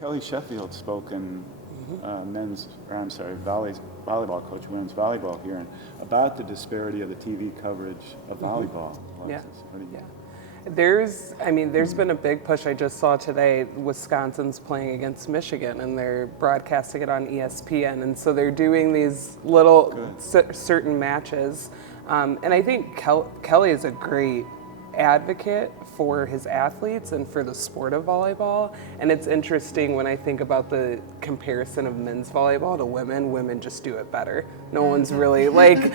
Kelly Sheffield spoke in volleyball coach, women's volleyball here, and about the disparity of the TV coverage of volleyball. Yeah. What do you- There's been a big push. I just saw today Wisconsin's playing against Michigan and they're broadcasting it on ESPN. And so they're doing these little certain matches. And I think Kelly is a great advocate for his athletes and for the sport of volleyball. And it's interesting when I think about the comparison of men's volleyball to women just do it better. No one's really like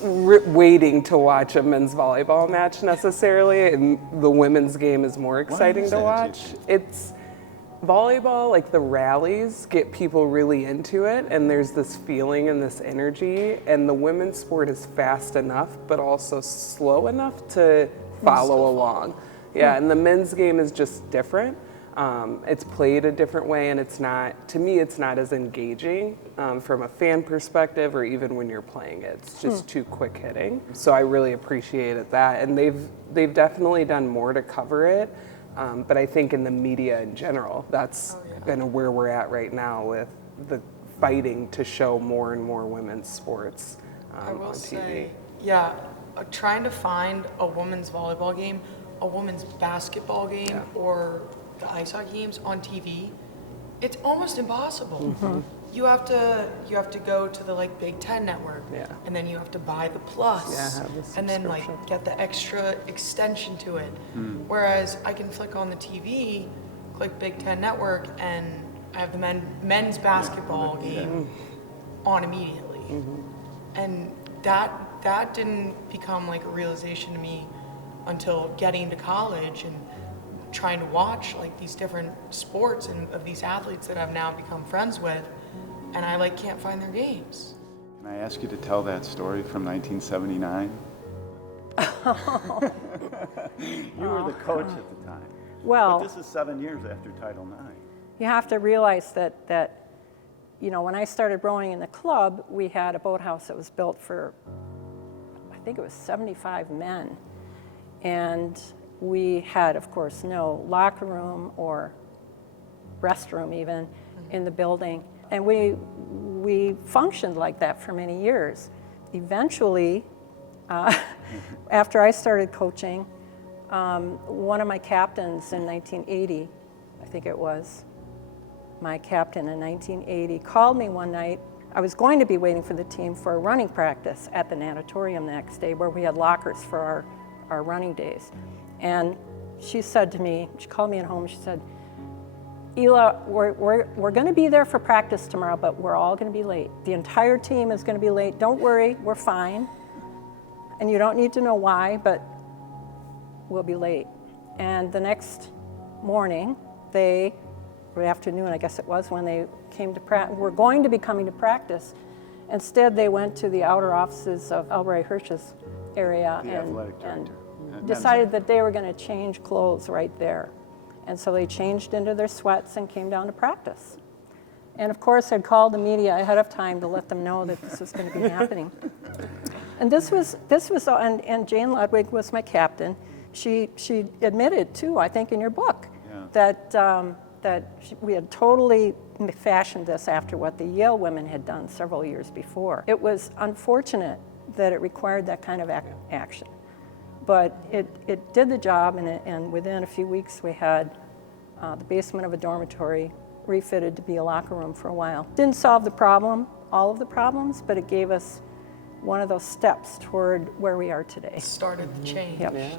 waiting to watch a men's volleyball match necessarily, and the women's game is more exciting to watch. It's volleyball, like the rallies get people really into it, and there's this feeling and this energy, and the women's sport is fast enough but also slow enough to follow along. Yeah, and the men's game is just different. It's played a different way, and it's not, to me, it's not as engaging from a fan perspective, or even when you're playing it. It's just too quick hitting. So I really appreciated that, and they've definitely done more to cover it. But I think in the media in general, that's kind of where we're at right now with the fighting to show more and more women's sports on TV. Trying to find a women's volleyball game, a women's basketball game, or the ice hockey games on TV, it's almost impossible. You have to go to the like Big Ten network, and then you have to buy the plus, and then like get the extra extension to it. Whereas I can flick on the TV, click Big Ten network, and I have the men's basketball game on immediately. And that didn't become like a realization to me until getting into college and trying to watch like these different sports and of these athletes that I've now become friends with, and I like can't find their games. Can I ask you to tell that story from 1979? You were the coach at the time. Well, but this is 7 years after Title IX. You have to realize that you know, when I started rowing in the club, we had a boathouse that was built for, I think it was 75 men. And we had, of course, no locker room or restroom even in the building. And we functioned like that for many years. Eventually, after I started coaching, one of my captains in 1980, I think it was, my captain in 1980, called me one night. I was going to be waiting for the team for a running practice at the natatorium the next day where we had lockers for our running days. And she said to me, she called me at home, she said, Ela, we're going to be there for practice tomorrow, but we're all going to be late. The entire team is going to be late. Don't worry, we're fine. And you don't need to know why, but we'll be late. And the next morning, or afternoon, I guess it was, when they came to practice, were going to be coming to practice. Instead, they went to the outer offices of Albright Hirsch's area and decided that they were going to change clothes right there. And so they changed into their sweats and came down to practice. And of course, I'd called the media ahead of time to let them know that this was going to be happening. And this was, and Jane Ludwig was my captain. She admitted too, I think in your book, that we had totally fashioned this after what the Yale women had done several years before. It was unfortunate that it required that kind of action. But it did the job, and within a few weeks we had the basement of a dormitory refitted to be a locker room for a while. Didn't solve the problem, all of the problems, but it gave us one of those steps toward where we are today. Started the change. Yep. Yeah.